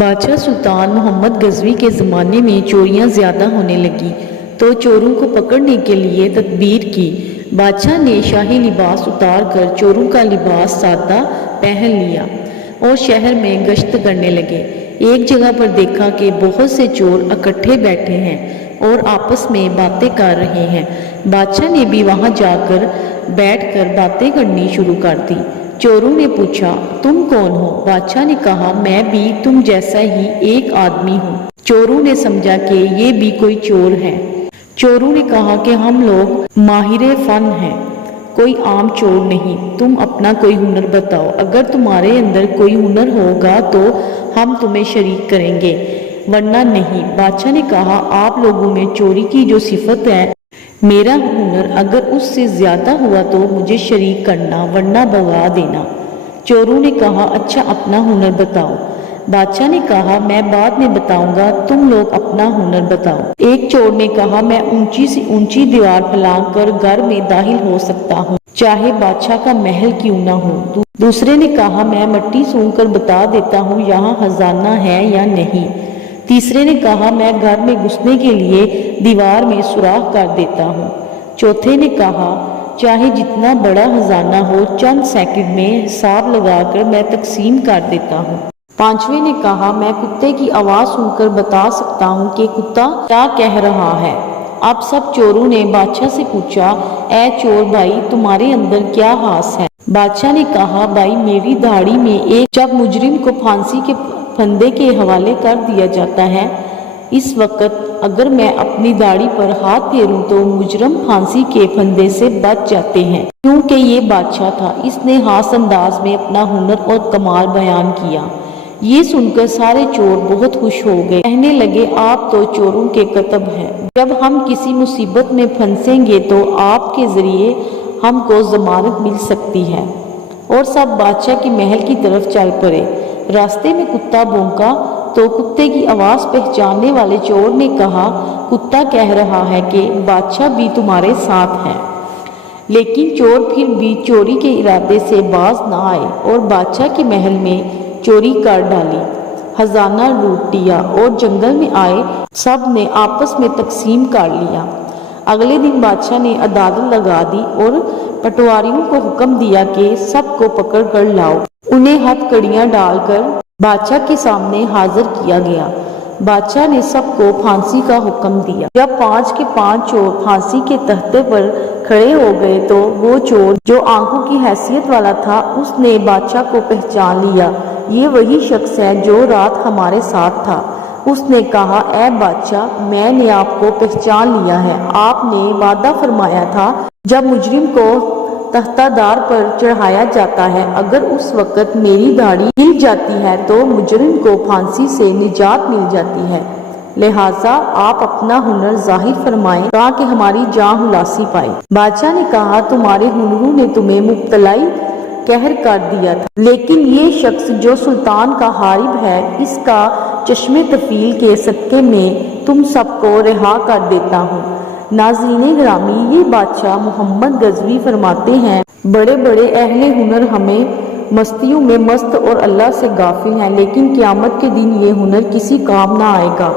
بادشاہ سلطان محمد غزنوی کے زمانے میں چوریاں زیادہ ہونے لگی تو چوروں کو پکڑنے کے لیے تدبیر کی۔ بادشاہ نے شاہی لباس اتار کر چوروں کا لباس سادہ پہن لیا اور شہر میں گشت کرنے لگے۔ ایک جگہ پر دیکھا کہ بہت سے چور اکٹھے بیٹھے ہیں اور آپس میں باتیں کر رہے ہیں۔ بادشاہ نے بھی وہاں جا کر بیٹھ کر باتیں کرنی شروع کر دی۔ چوروں نے پوچھا، تم کون ہو؟ بادشاہ نے کہا، میں بھی تم جیسا ہی ایک آدمی ہوں۔ چوروں نے سمجھا کہ یہ بھی کوئی چور ہے۔ چوروں نے کہا کہ ہم لوگ ماہر فن ہیں، کوئی عام چور نہیں، تم اپنا کوئی ہنر بتاؤ، اگر تمہارے اندر کوئی ہنر ہوگا تو ہم تمہیں شریک کریں گے ورنہ نہیں۔ بادشاہ نے کہا، آپ لوگوں میں چوری کی جو صفت ہے، میرا ہنر اگر اس سے زیادہ ہوا تو مجھے شریک کرنا ورنہ بھگا دینا۔ چوروں نے کہا، اچھا اپنا ہنر بتاؤ۔ بادشاہ نے کہا، میں بعد میں بتاؤں گا، تم لوگ اپنا ہنر بتاؤ۔ ایک چور نے کہا، میں اونچی سی اونچی دیوار پھلانگ کر گھر میں داخل ہو سکتا ہوں، چاہے بادشاہ کا محل کیوں نہ ہو۔ دوسرے نے کہا، میں مٹی سونگھ کر بتا دیتا ہوں یہاں خزانہ ہے یا نہیں۔ تیسرے نے کہا، میں گھر میں گھسنے کے لیے دیوار میں سوراخ کر دیتا ہوں۔ چوتھے نے کہا، چاہے جتنا بڑا خزانہ ہو، چند سیکنڈ میں حساب لگا کر میں تقسیم کر دیتا ہوں۔ پانچویں نے کہا، میں کتے کی آواز سن کر بتا سکتا ہوں کہ کتا کیا کہہ رہا ہے۔ اب سب چوروں نے بادشاہ سے پوچھا، اے چور بھائی، تمہارے اندر کیا خاص ہے؟ بادشاہ نے کہا، بھائی میری داڑھی میں ایک جب مجرم کو پھانسی کے پھندے کے حوالے کر دیا جاتا ہے، اس وقت اگر میں اپنی داڑھی پر ہاتھ پھیروں تو مجرم پھانسی کے پھندے سے بچ جاتے ہیں۔ کیونکہ یہ بادشاہ تھا، اس نے خاص انداز میں اپنا ہنر اور کمال بیان کیا۔ یہ سن کر سارے چور بہت خوش ہو گئے، کہنے لگے، آپ تو چوروں کے قطب ہیں، جب ہم کسی مصیبت میں پھنسیں گے تو آپ کے ذریعے ہم کو ضمانت مل سکتی ہے۔ اور سب بادشاہ کے محل کی طرف چل پڑے۔ راستے میں کتا بھونکا تو کتے کی آواز پہچاننے والے چور نے کہا، کتا کہہ رہا ہے کہ بادشاہ بھی تمہارے ساتھ ہے۔ لیکن چور پھر بھی چوری کے ارادے سے باز نہ آئے اور بادشاہ کے محل میں چوری کر ڈالی، خزانہ لوٹ لیا اور جنگل میں آئے سب نے آپس میں تقسیم کر لیا۔ اگلے دن بادشاہ نے عدالت لگا دی اور پٹواریوں کو حکم دیا کہ سب کو پکڑ کر لاؤ۔ انہیں ہتھ کڑیاں ڈال کر بادشاہ کے سامنے حاضر کیا گیا۔ بادشاہ نے سب کو پھانسی کا حکم دیا۔ جب 5 کے 5 چور پھانسی کے تختے پر کھڑے ہو گئے تو وہ چور جو آنکھوں کی حیثیت والا تھا، اس نے بادشاہ کو پہچان لیا، یہ وہی شخص ہے جو رات ہمارے ساتھ تھا۔ اس نے کہا، اے بادشاہ، میں نے آپ کو پہچان لیا ہے، آپ نے وعدہ فرمایا تھا جب مجرم کو تختہ دار پر چڑھایا جاتا ہے، اگر اس وقت میری داڑھی ہل جاتی ہے تو مجرم کو پھانسی سے نجات مل جاتی ہے، لہٰذا آپ اپنا ہنر ظاہر فرمائیں تاکہ ہماری جان خلاصی پائے۔ بادشاہ نے کہا، تمہارے ہنروں نے تمہیں مبتلائی قہر کر دیا تھا، لیکن یہ شخص جو سلطان کا حارب ہے، اس کا چشم تفیل کے صدقے میں تم سب کو رہا کر دیتا ہوں۔ ناظرین گرامی، یہ بادشاہ محمد غزنوی فرماتے ہیں، بڑے بڑے اہل ہنر ہمیں مستیوں میں مست اور اللہ سے غافل ہیں، لیکن قیامت کے دن یہ ہنر کسی کام نہ آئے گا۔